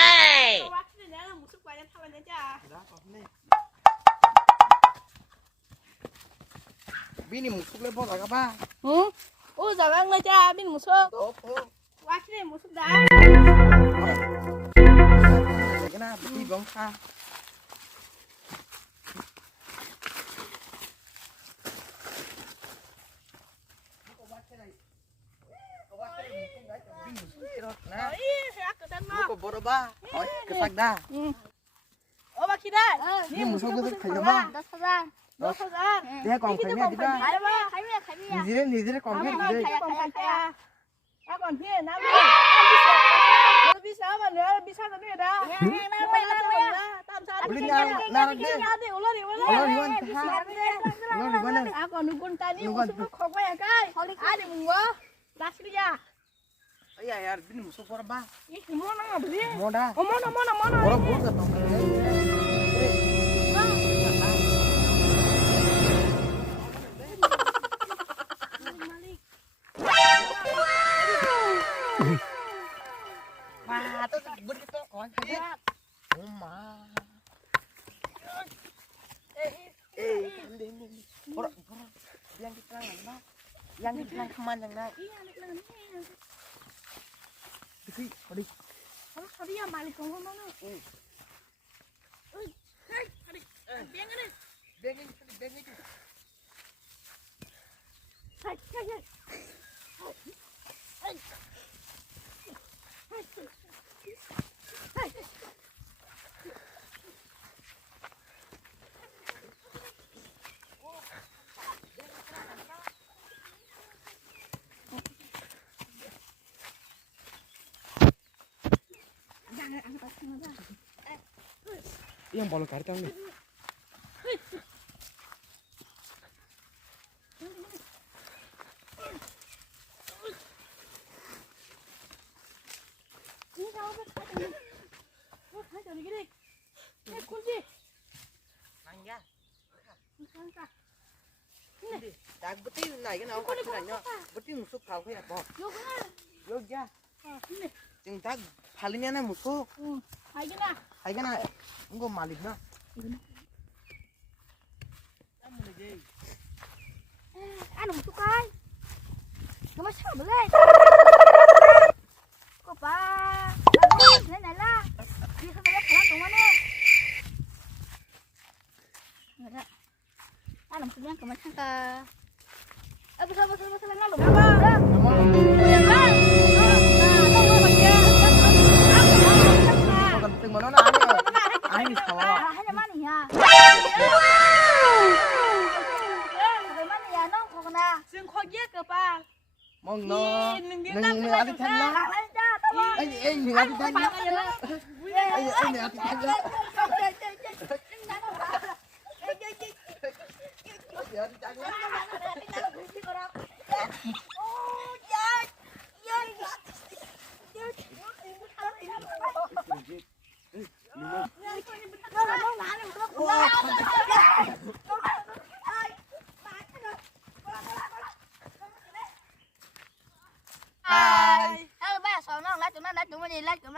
Hey. Kau waktu ni nak musuh banyak tahu aja. Bini musuh le bos agak apa? Oh, jangan aja bin musuh. Waktu ni musuh dah. Kenapa? Bini bangsa. Kau berubah, oh kesak dah. Oh, baki dah. Ini musuh tu kerja apa? 10,000. Dia kong kerja di dah. Nizire kong kerja. Aku ni nak bisa apa ni? Bisa tu ni dah. Beli narak deh. Ular di mana? Aku nunggu tadi musuh kau ya kai. Ada munggu. Das dia. Iya यार bini musuh berubah. Ih, mana beli? Moda. Oh, mana? Orang buruk atau wah, tu begitu kawan kerja. Oh ma. Ini. Orang yang diterang mana? Yang diterang kemana yang nak? Iya, nak. Deki, odi. Oh, sorry ya, balik ke mana? Biang ni. Beng itu. Hai. Yang bolu kartang ni. Ini siapa? Oh, hai jadi gini. Kunci. Nangya. Sangka. Tak betul naik kan awak kerjanya. Betul musuh kau kaya apa? Yo kan. Yo ja. Ini. Jeng tak halinya na musuh. Hai gina. Hai kan engkau malik na. Ano musuh kai? Kamu siapa boleh? Kau pa? Lalu ni lah. Dia sampai pulang ke mana? Enggak. Ano musuh yang kamu sangka? Besar lalu. Penting mana na ani sawa. Hanya mana ya? Mana ya? Nong kau kena. Sing kau dia ke pa? Mong no. Neng ati tan na. Neng ati tan na. Neng ati tan na.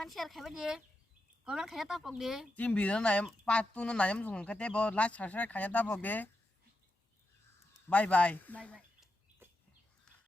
Share khai đi, comment khai tao phục đi. Chim bì nó này patu nó này em dùng cái tế bò lá sạch sạch khai tao phục đi. Bye bye. Bye bye.